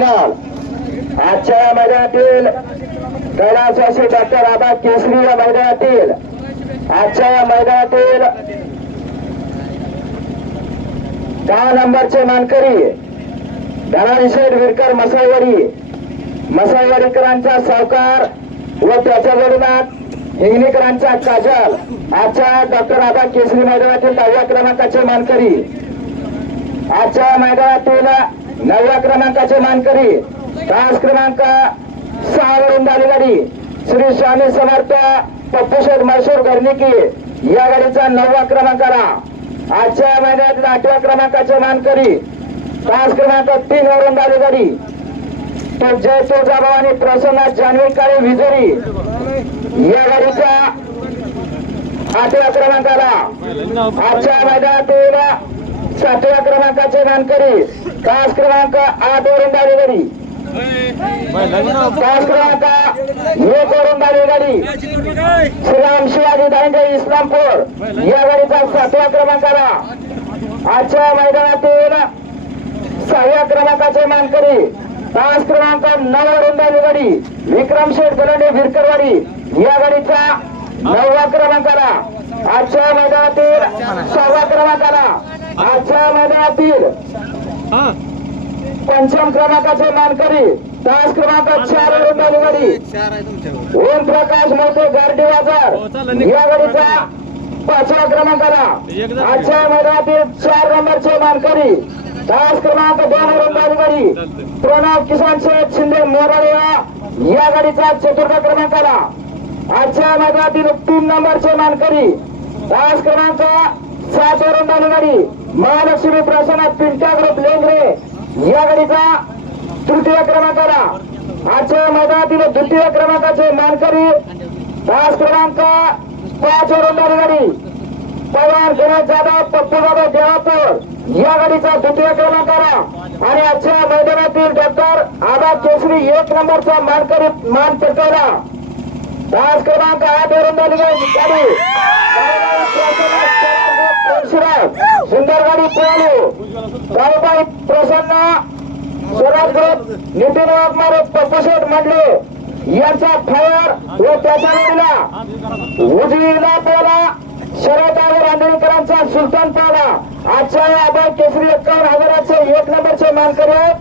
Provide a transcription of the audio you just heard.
Final आजच्या या मैदानातील कैलासवासी डॉक्टर आबा केसरी या मैदानातील आजच्या या मैदानातील दहा नंबरचे मानकरी धनाधिशेठ विरकर मसाईवाडी मसाईवाडीकरांचा सावकार व त्याच्या जोडीदार हिंगणीकरांचा काजल. आजच्या डॉक्टर आबा केसरी मैदानातील दहाव्या क्रमांकाचे मानकरी आजच्या मैदानातील नवव्या क्रमांकाचे मानकरी तास क्रमांक सहा वरून झाली गाडी श्री स्वामी समर्थ पप्पूशेठ मैसूर घरनिकी या गाडीचा नववा क्रमांक आला. आजच्या महिन्यातील आठव्या क्रमांकाचे मानकरी तास क्रमांक तीन वरून झाली गाडी तो जय तुळजाभाव आणि प्रसन्न जानवी काळे विजरी या गाडीचा आठव्या क्रमांकाला आजच्या मैदानातील सातव्या क्रमांकाचे मानकरी. पाच क्रमांक आठ वरून झाली गाडी. क्रमांक एक वरून झाली गाडी. श्रीराम शिवाजी दांडे इस्लामपूर. या गाडीचा सातव्या क्रमांकाला. आजच्या मैदानातील सहाव्या क्रमांकाचे मानकरी. पाच क्रमांक नऊ वरून झाली गाडी. विक्रम शेठ भिरकरवाडी. या गाडीचा नवव्या क्रमांकाला आजच्या मैदानातील सहाव्या क्रमांकाला आजच्या मैदानातील पंचम क्रमांकाचे मानकरी तास क्रमांक चार वरून गाडी ओम प्रकाश मोठे गारडी बाजार. या गाडीचा पाचव्या क्रमांकाला. आजच्या मैदानातील चार नंबरचे मानकरी तास क्रमांक दोन वरून गाडी प्रणव किसान शेठ शिंदे मोराळेवा या गाडीचा चतुर्थ क्रमांकाला. आजच्या मैदानातील तीन नंबरचे मानकरी तास क्रमांक सात वरून गाडी महालक्ष्मी प्रसन्न पिंटा ग्रुप लेंगरे या गाडीचा तृतीय क्रमांकाला. आजच्या मैदानातील द्वितीय क्रमांकाचे मानकरी तास क्रमांक पाच वरून गाडी. पवार गणेश जाधव पप्पू जाधव देवापूर. या गाडीचा द्वितीय क्रमांकाला. आणि आजच्या मैदानातील डॉक्टर आबा केसरी एक नंबरचा मानकरी मान पटकावला. तास क्रमांक आठ वरून गाडी परशुराम सुंदर गाडी पळाली प्रसन्न स्वराज ग्रुप नितीन वाघमारे पप्पूशेठ मंडले यांचा फायर व त्याच्या गाडीला उजवीला पोला शरद आगर आंबेडकरांचा सुलतान पाला आजच्या या अभय केसरी एक्कावन्न हजाराचे एक नंबरचे मानकरी आहेत.